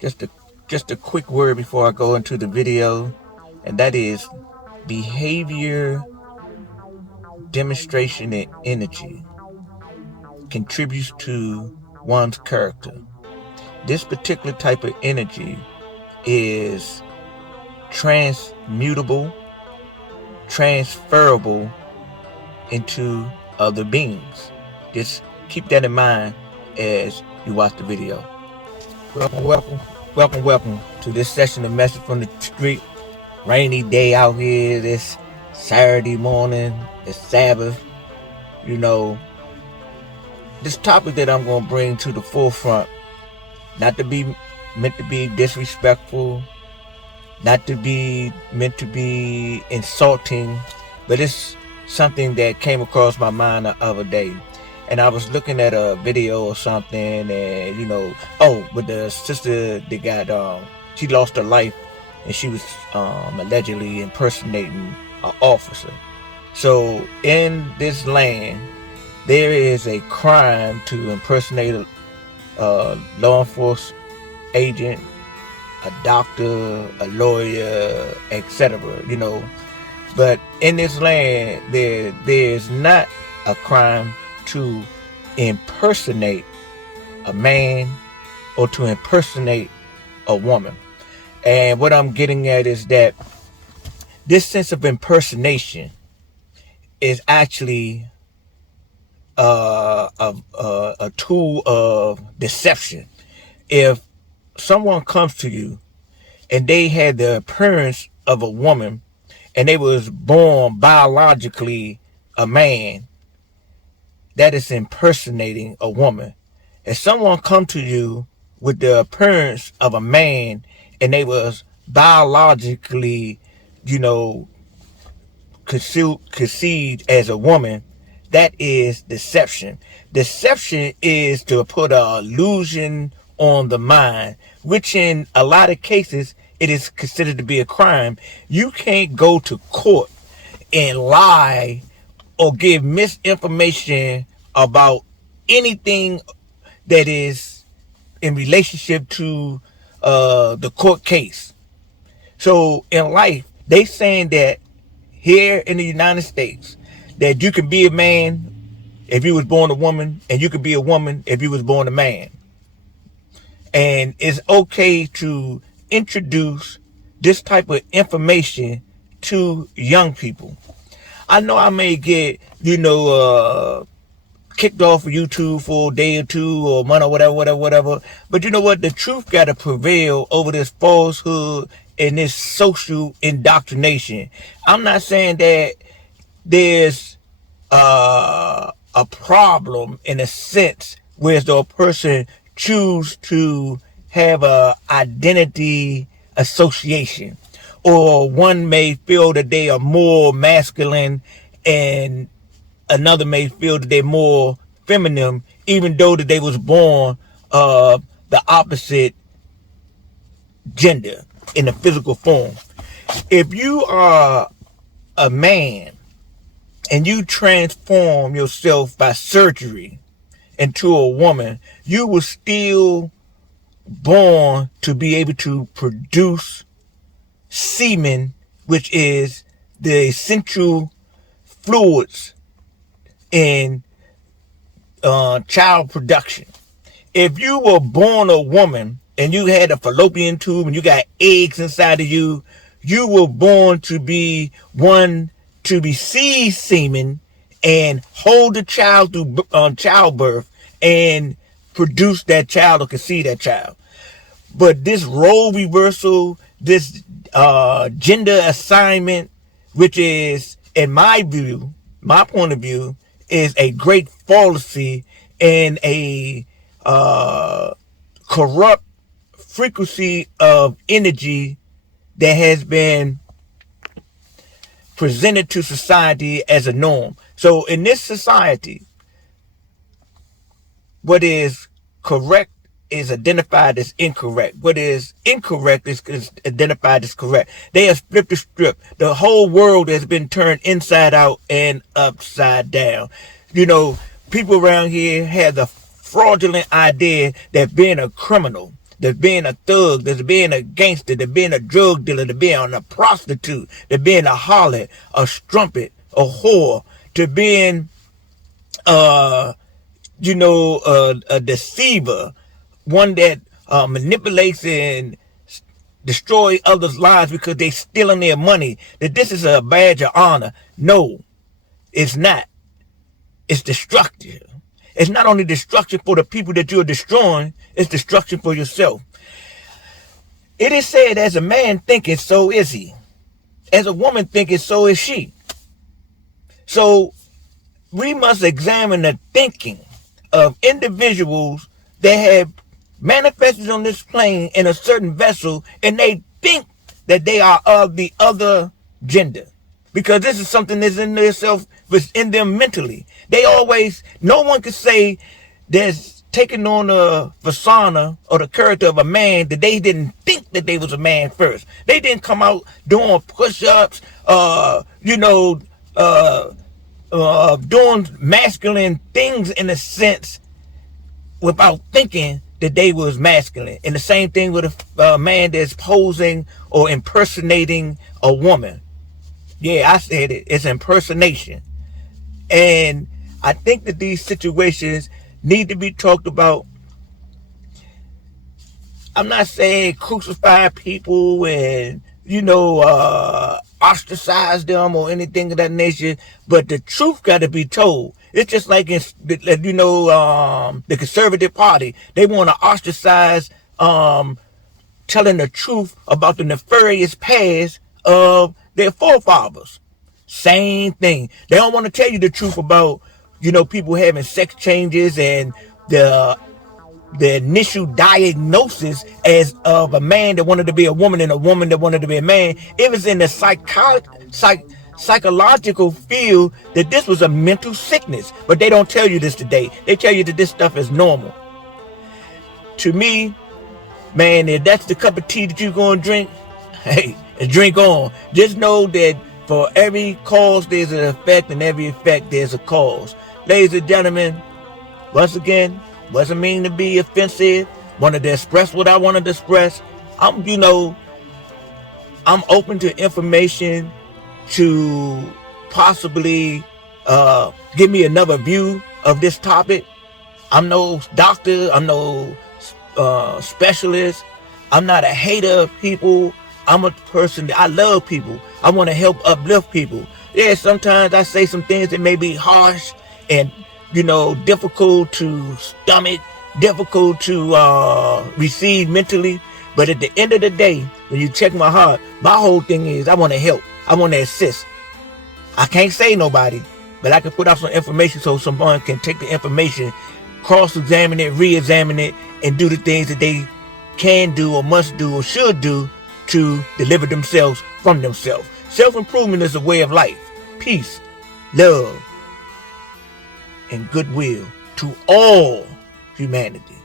Just a quick word before I go into the video, and that is behavior demonstration and energy contributes to one's character. This particular type of energy is transmutable, transferable into other beings. Just keep that in mind as you watch the video. Welcome to this session of Message from the Street. Rainy day out here this Saturday morning, it's Sabbath. You know, this topic that I'm going to bring to the forefront, not to be meant to be disrespectful, not to be meant to be insulting, but it's something that came across my mind the other day. And I was looking at a video or something, and with the sister that got she lost her life, and she was allegedly impersonating an officer. So in this land, there is a crime to impersonate a law enforcement agent, a doctor, a lawyer, etc. But in this land, there's not a crime to impersonate a man or to impersonate a woman. And what I'm getting at is that this sense of impersonation is actually a tool of deception. If someone comes to you and they had the appearance of a woman and they was born biologically a man, that is impersonating a woman. If someone come to you with the appearance of a man and they was biologically, conceived as a woman, that is deception. Deception is to put an illusion on the mind, which in a lot of cases, it is considered to be a crime. You can't go to court and lie or give misinformation about anything that is in relationship to the court case. So in life, they saying that here in the United States, that you can be a man if you was born a woman, and you could be a woman if you was born a man. And it's okay to introduce this type of information to young people. I know I may get, kicked off of YouTube for a day or two or a month or whatever. But you know what? The truth got to prevail over this falsehood and this social indoctrination. I'm not saying that there's a problem in a sense where the person choose to have a identity association, or one may feel that they are more masculine and another may feel that they're more feminine, even though that they was born the opposite gender in the physical form. If you are a man and you transform yourself by surgery into a woman, you were still born to be able to produce semen, which is the essential fluids in child production. If you were born a woman and you had a fallopian tube and you got eggs inside of you, you were born to be one to receive semen and hold the child through childbirth and produce that child or conceive that child. But this role reversal, this gender assignment, which is, in my view, my point of view, is a great fallacy and a corrupt frequency of energy that has been presented to society as a norm. So in this society, what is correct is identified as incorrect. What is incorrect is identified as correct. They have flipped the script. The whole world has been turned inside out and upside down. People around here have the fraudulent idea that being a criminal, to being a thug, to being a gangster, to being a drug dealer, to being a prostitute, to being a harlot, a strumpet, a whore, to being a deceiver, one that manipulates and destroy others' lives because they stealing their money, that this is a badge of honor. No, it's not. It's destructive. It's not only destruction for the people that you're destroying, it's destruction for yourself. It is said, as a man thinketh, so is he. As a woman thinketh, so is she. So we must examine the thinking of individuals that have manifested on this plane in a certain vessel, and they think that they are of the other gender, because this is something that's in themselves, in them mentally. They always, no one can say there's taking on a persona or the character of a man that they didn't think that they was a man first. They didn't come out doing push-ups, doing masculine things in a sense without thinking that they was masculine. And the same thing with a man that's posing or impersonating a woman. Yeah, I said it. It's impersonation. And I think that these situations need to be talked about. I'm not saying crucify people and, ostracize them or anything of that nature, but the truth got to be told. It's just like the Conservative Party. They want to ostracize telling the truth about the nefarious past of their forefathers. Same thing. They don't want to tell you the truth about, people having sex changes and the initial diagnosis as of a man that wanted to be a woman and a woman that wanted to be a man. It was in the psychological field that this was a mental sickness. But they don't tell you this today. They tell you that this stuff is normal. To me, man, if that's the cup of tea that you're going to drink, hey, drink on. Just know that for every cause there's an effect, and every effect there's a cause. Ladies and gentlemen, once again, wasn't mean to be offensive. Wanted to express what I wanted to express. I'm open to information to possibly give me another view of this topic. I'm no doctor. I'm no specialist. I'm not a hater of people. I'm a person that I love people. I want to help uplift people. Yeah, sometimes I say some things that may be harsh and difficult to stomach, difficult to receive mentally. But at the end of the day, when you check my heart, my whole thing is I want to help. I want to assist. I can't say nobody, but I can put out some information so someone can take the information, cross-examine it, re-examine it, and do the things that they can do or must do or should do to deliver themselves from themselves. Self-improvement is a way of life. Peace, love, and goodwill to all humanity.